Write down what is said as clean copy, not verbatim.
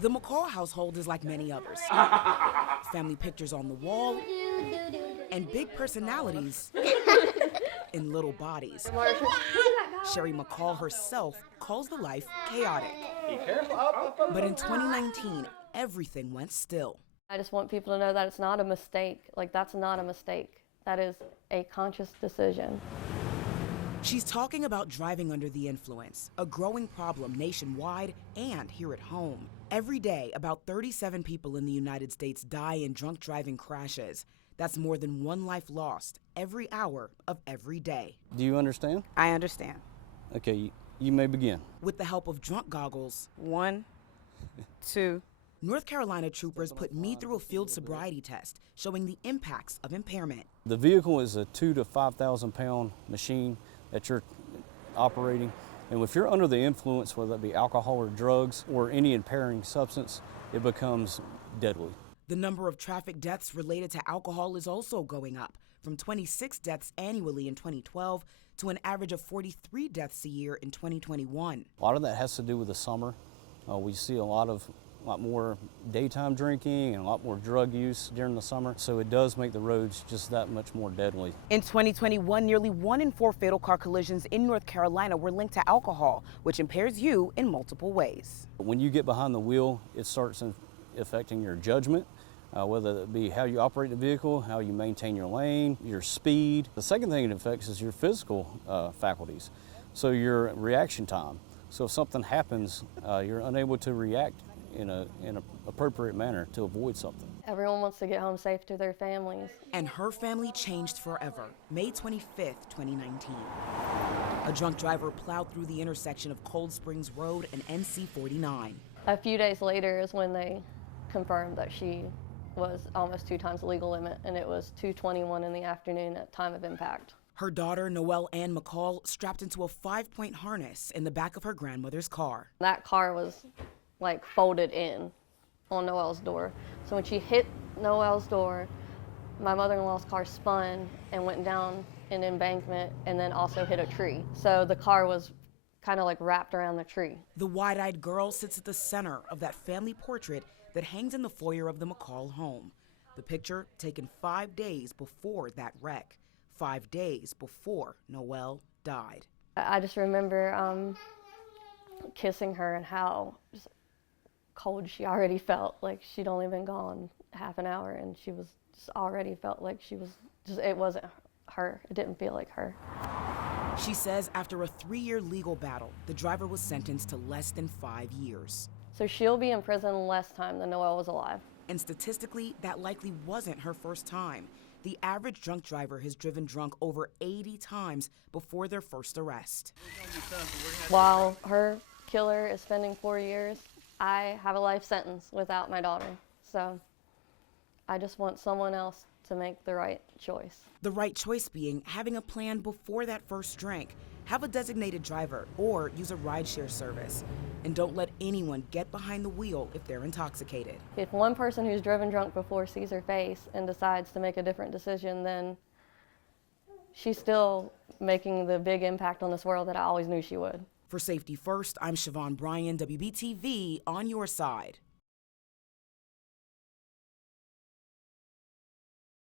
The McCall household is like many others. Family pictures on the wall and big personalities in little bodies. Sherry McCall herself calls the life chaotic. Be careful. But in 2019, everything went still. I just want people to know that it's not a mistake. Like, that's not a mistake. That is a conscious decision. She's talking about driving under the influence, a growing problem nationwide and here at home. Every day, about 37 people in the United States die in drunk driving crashes. That's more than one life lost every hour of every day. Do you understand? I understand. Okay, you may begin. With the help of drunk goggles, 1, 2. North Carolina troopers put me through a field sobriety test showing the impacts of impairment. The vehicle is a 2,000 to 5,000 pound machine that you're operating. And if you're under the influence, whether it be alcohol or drugs or any impairing substance, it becomes deadly. The number of traffic deaths related to alcohol is also going up, from 26 deaths annually in 2012 to an average of 43 deaths a year in 2021. A lot of that has to do with the summer. We see a lot more daytime drinking and a lot more drug use during the summer, so it does make the roads just that much more deadly. In 2021, nearly 1 in 4 fatal car collisions in North Carolina were linked to alcohol, which impairs you in multiple ways. When you get behind the wheel, it starts affecting your judgment, whether it be how you operate the vehicle, how you maintain your lane, your speed. The second thing it affects is your physical faculties, so your reaction time. So if something happens, you're unable to react in an appropriate manner to avoid something. Everyone wants to get home safe to their families. And her family changed forever, May 25th, 2019. A drunk driver plowed through the intersection of Cold Springs Road and NC 49. A few days later is when they confirmed that she was almost 2 times the legal limit, and it was 2:21 in the afternoon at time of impact. Her daughter, Noelle Ann McCall, strapped into a 5-point harness in the back of her grandmother's car. That car was like folded in on Noelle's door. So when she hit Noelle's door, my mother-in-law's car spun and went down an embankment and then also hit a tree. So the car was kind of like wrapped around the tree. The wide-eyed girl sits at the center of that family portrait that hangs in the foyer of the McCall home. The picture taken 5 days before that wreck, 5 days before Noelle died. I just remember kissing her and how just cold she already felt. Like she'd only been gone half an hour and she was just already felt like she was just, it wasn't her. It didn't feel like her. She says after a 3-year legal battle, the driver was sentenced to less than 5 years. So she'll be in prison less time than Noelle was alive. And statistically, that likely wasn't her first time. The average drunk driver has driven drunk over 80 times before their first arrest. While her killer is spending 4 years, I have a life sentence without my daughter. So I just want someone else to make the right choice. The right choice being having a plan before that first drink. Have a designated driver or use a rideshare service. And don't let anyone get behind the wheel if they're intoxicated. If one person who's driven drunk before sees her face and decides to make a different decision, then she's still making the big impact on this world that I always knew she would. For Safety First, I'm Siobhan Bryan, WBTV, on your side.